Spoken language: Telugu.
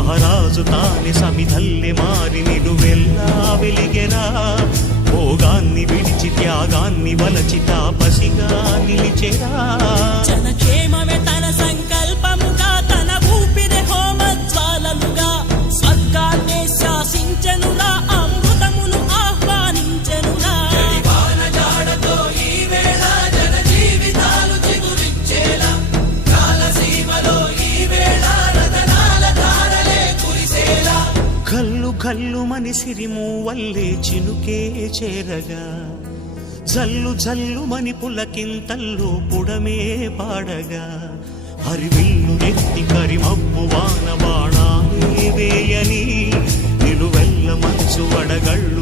మహారాజు తానే సమిధల్లె మారి నిలువెల్లా వెలిగెరా. భోగాన్ని విడిచి త్యాగాన్ని వలచి తాపసిగా నిలిచెరా. జనక్షేమమే తన సంకల్పముగా, తన ఊపిరి హోమజ్వాలలుగా, స్వర్గాన్నే శాసించెనురా, అమృతమును ఆహ్వానించెనురా. కల్లు కల్లు మని సిరిము వల్లే చినుకే చేరగా, జల్లు జల్లు మని పులకింతల్లు పుడమే పాడగా, హరివిల్లు ఎత్తి కరిమబ్బు వాన బాణాలే వేయని, నిలువెల్ల మంచు వడగళ్ళు